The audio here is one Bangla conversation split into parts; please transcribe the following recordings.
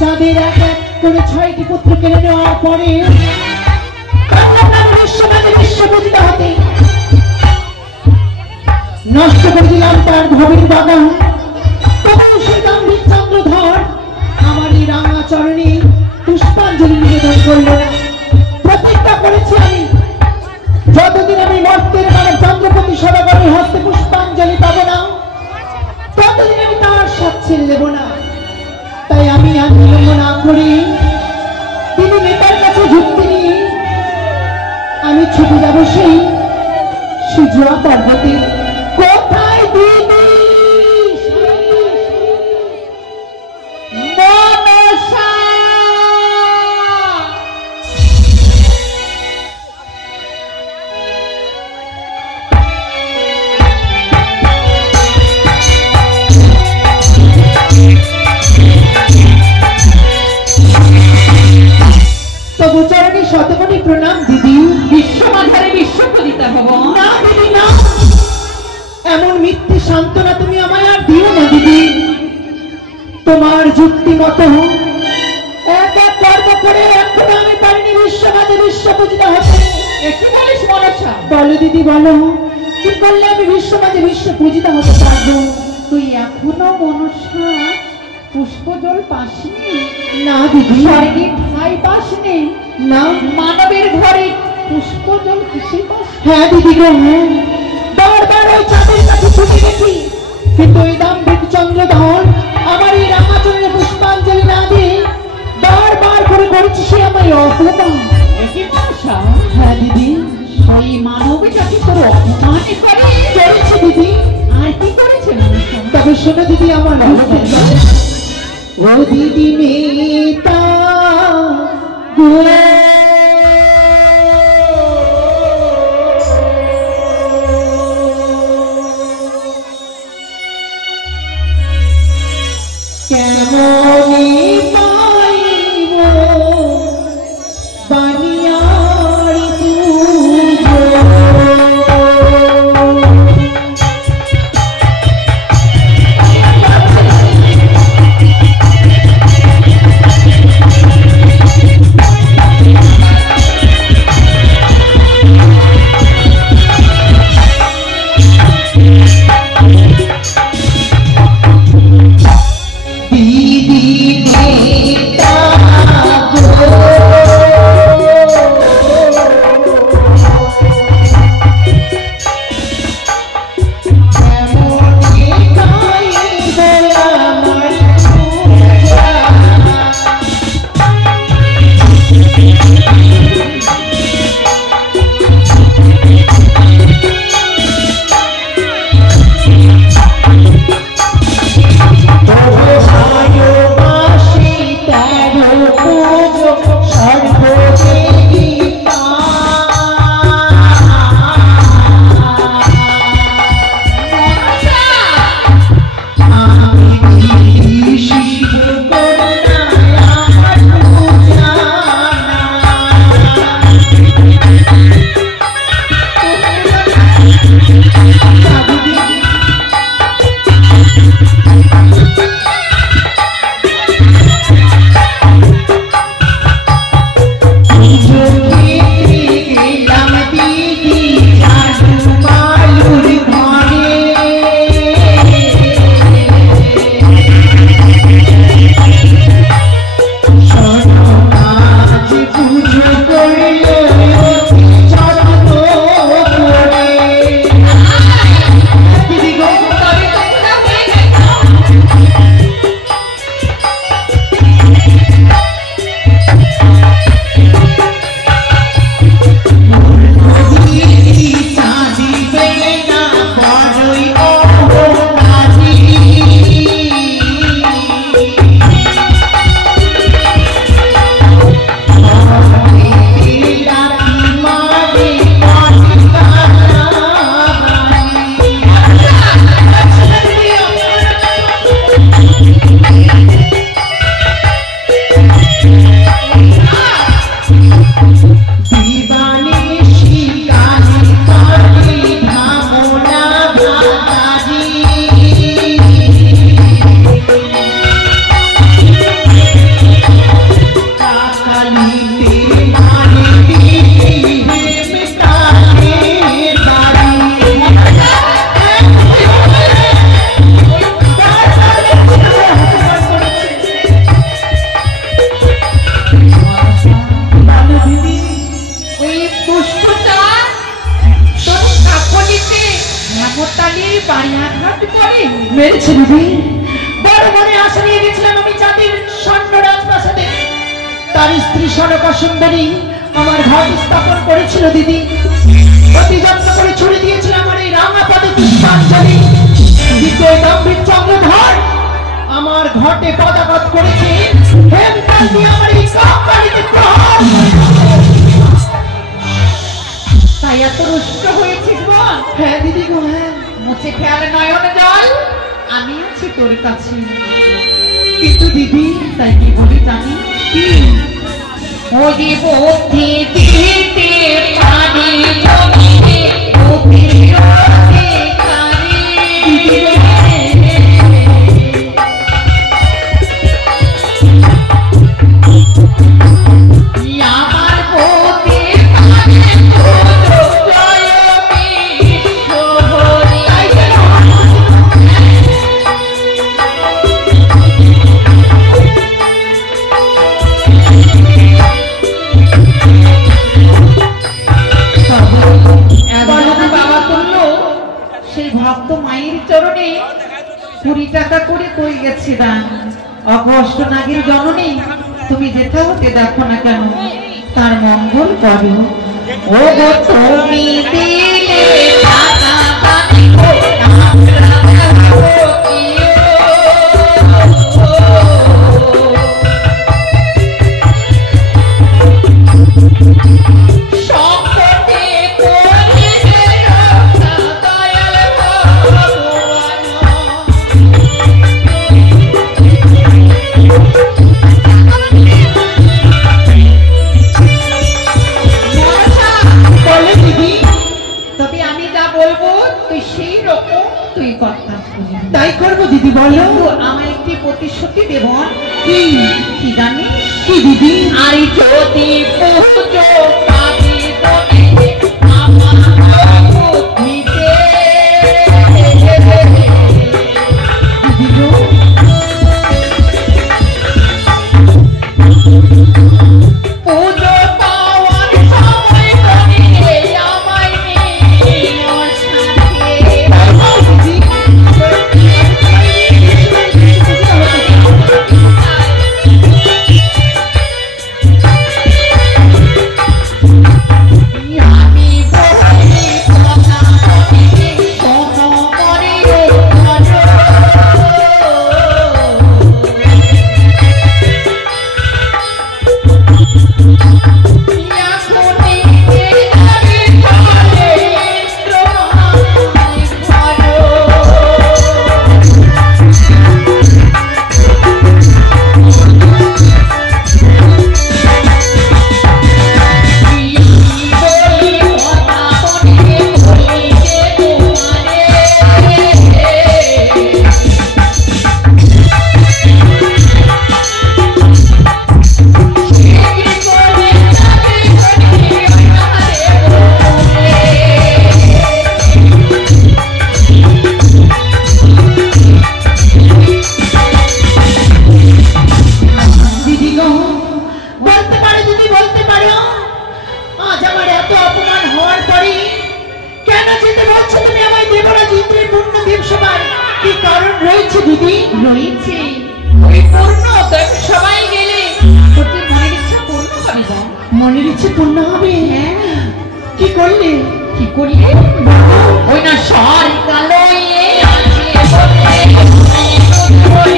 চাঁদের এক এক করে 6টি পুত্র কেড়ে নেওয়ার পরে বিশ্বপূজিত হতে নষ্ট করে দিলাম তার ভবের বাগান। তবু সে গাম্ভীর চন্দ্রধর আমার এই রাঙা চরণে পুষ্পাঞ্জলি নিবেদন করল। প্রতিজ্ঞা করেছি আমি, যতদিন আমি মর্তের মানব চন্দ্রপতি সদাগরের হস্তে পুষ্পাঞ্জলি পাব না, ততদিন আমি তার সাথে নেব না। তাই আমি বিলম্ব না করে তিনি নেতার কাছে যুক্তি নিয়ে আমি ছুটে যাব সেই সিজুয়া পর্বতে। কোথায় দিদি শতকোটি প্রণাম দিদি। বিশ্বমাধারে বিশ্বপূজিতা হব না দিদি না, এমন মিথ্যে সান্ত্বনা তুমি আমায় আর দিও না দিদি। তোমার যুক্তি মতো এক এক পর্ব করে এখনো আমি পারিনি বিশ্বমাঝে বিশ্বপূজিতা হতে। একটু বলিস মনসা? বলো দিদি বলো, কি করলে আমি বিশ্বমাঝে বিশ্বপূজিতা হতে পারবো? তুই এখনো মনসা পুষ্পজল পাসনি? না দিদি। স্বর্গে ঠাই পাসনি? না। মানবের ঘরে পুষ্পজল কিছু পাস? হ্যাঁ দিদি গো, হ্যাঁ। বারবার ওই চাঁদের কাছে ছুটে গেছি, কিন্তু ওই দাম্ভিক চন্দ্রধর আমার এই রামাচরণে পুষ্পাঞ্জলি না দিয়ে বারবার করে করেছি সে আমায় অপমান। হ্যাঁ দিদি। সেই মানবটাকে তোর অপমানই করেছে দিদি। আর কি করেছে? তবে শোনো দিদি আমার ও দিদি মেতা কোটালি পাড়িয়াঘাট করে মেরেছে দিদি। বড় মনে আশা নিয়ে গেছিলাম আমি জাতির স্বর্ণ রাজপ্রাসাদে, তার স্ত্রী সনকা সুন্দরী আমার ঘট স্থাপন করেছিল দিদি। অতি যত্ন করে ছুড়ে দিয়েছিল আমার এই রাঙা পদে পুষ্পাঞ্জলি। দ্বিতীয় গম্ভীর চন্দ্রধর আমার ঘটে পদাঘাত করেছে, হেমকাল দিয়ে আমার এই কঙ্কালিতে প্রহার। তাই এত রুষ্ট হয়েছিস বল? হ্যাঁ দিদি গো, হ্যাঁ। মুছে খেয়ালে নয়ন জল, আমি আছি তোর কাছে। কিন্তু দিদি তাই কি বলি জানি? কি? ওই বুদ্ধি দিতে পারি জমিতে বুদ্ধির অধিকারী। আমার বুদ্ধি পারে জয় বিশ্বহরি। সেই ভক্ত মায়ের চরণে 20 টাকা করে কই গেছে দান। অকষ্ট নাগের জননী তুমি যেথা হতে দেখো না কেন, তার মঙ্গল করো। ও গো তুমি দিলে টাকা দানি গো, আমরা দেবো কি সংকটে করিবে রক্ষা দয়াল ভগবান। বলে দিদি। তবে আমি যা বলবো তুই সেই রকম তুই কথা শুনবি। তাই করবো দিদি, বলো। কিন্তু আমার একটি প্রতিশ্রুতি দেব। কি? কি জানিস? কি দিদি? আর যদি পুজো পাবি বলে আমার বুদ্ধিতে দিদি গো, পুজো পাওয়ার সময় বলিলে আমায় নিয়ে সাথে। দিদি আমি বলি কথা বলিলে শোনো মরে দিদি গো, বলতে পারো দিদি, বলতে পারো আজ আমার এত অপমান হওয়ার পরে কেন যেতে বলছো তুমি আমায় দেবরাজ ইন্দ্রের পূর্ণ দেব সভায়? কি কারণ রয়েছে দিদি? রয়েছে ওই পূর্ণ দেব সবাই গেলে তোর মনের ইচ্ছা পূর্ণ হবে না। মনের ইচ্ছে পূর্ণ হবে? হ্যাঁ, কি করলে? কি করিলে? ওই না সর কালো আছে বলে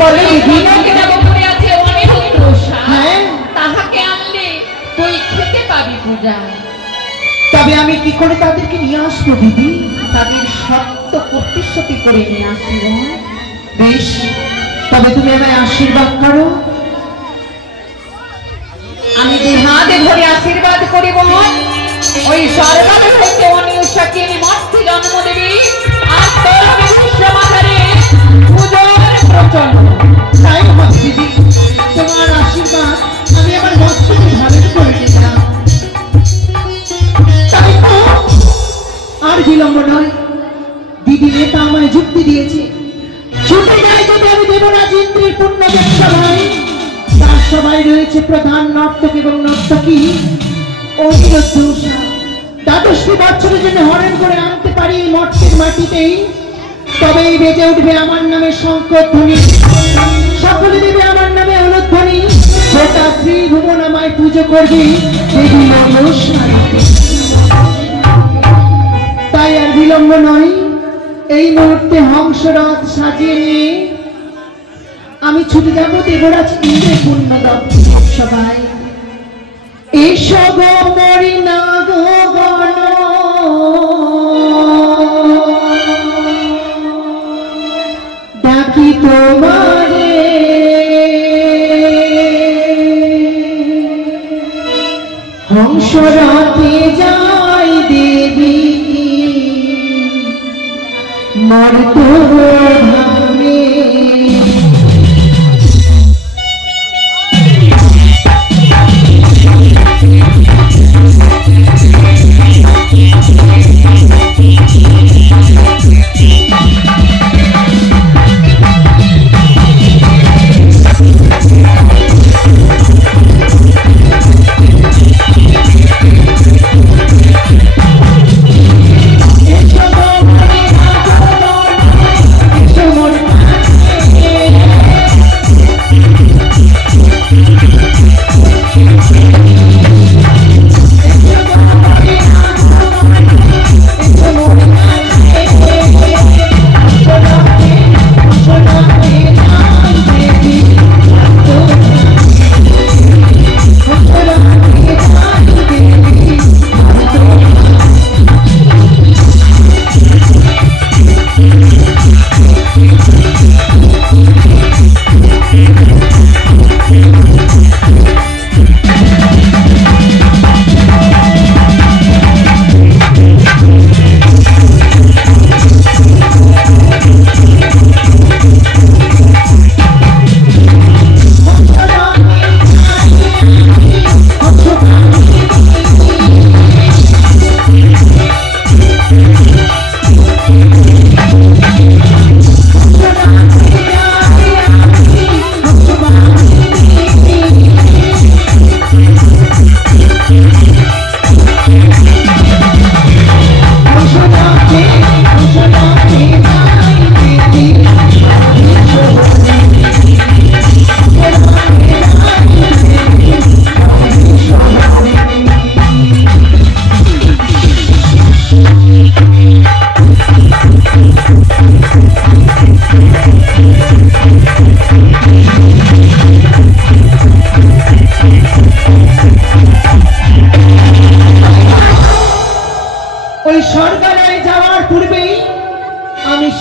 বলে দিদি। হ্যাঁ, তাহাকে আনলে তুই খেতে পাবি পূজা। তবে আমি কি করে তাদেরকে নিয়ে আসবো দিদি? তাদের সত্য প্রতিশ্রুতি করে নিয়ে আসিব। বেশ, তবে তুমি আমায় আশীর্বাদ করো। আমি দেহাতে ভরে আশীর্বাদ করিব। ওই সর্বাদ হইতে অনিউষাকে মর্তে জন্ম দেবী আর তোর বিশ্ব মাথারে পূজার প্রচন্ড। তাই হবে দিদি, তোমার আশীর্বাদ আমি আমার মস্তকে ধারণ করি। পূর্ণদেব সভায় তার সবাই রয়েছে প্রধান নর্তক এবং নর্তকী অনিরুদ্ধ। দ্বাদশটি বছরের জন্য হরণ করে আনতে পারি এই মর্তের মাটিতেই, তবেই বেজে উঠবে আমার নামে শঙ্খধ্বনি, সকলে দেবে আমার নামে অনুধ্বনি, গোটা ত্রিভুবন আমায় পুজো করবে দেবী মনসায়। তাই আর বিলম্ব নয়, এই মুহূর্তে হংসরথ সাজিয়ে নিয়ে আমি ছুটে যাব দেবরাজ ইন্দ্রের পূর্ণদেব সভায়। এসো গো মরি না গো গণ, ডাকি তোমারে হংসরথে যাই দেবী মর্ত ভাবে।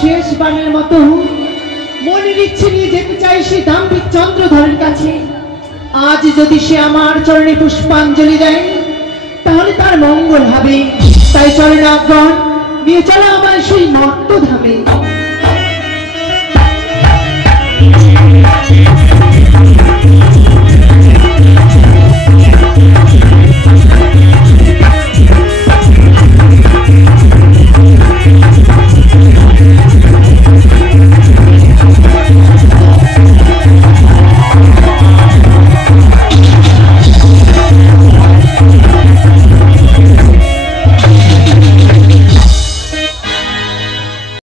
শেষবারের মতো মনের ইচ্ছে নিয়ে যেতে চাই সেই দাম্ভিক চন্দ্রধরের কাছে। আজ যদি সে আমার চরণে পুষ্পাঞ্জলি দেয় তাহলে তার মঙ্গল হবে। তাই চরণাগণ নিয়ে চলো আমার সেই মর্তধামে।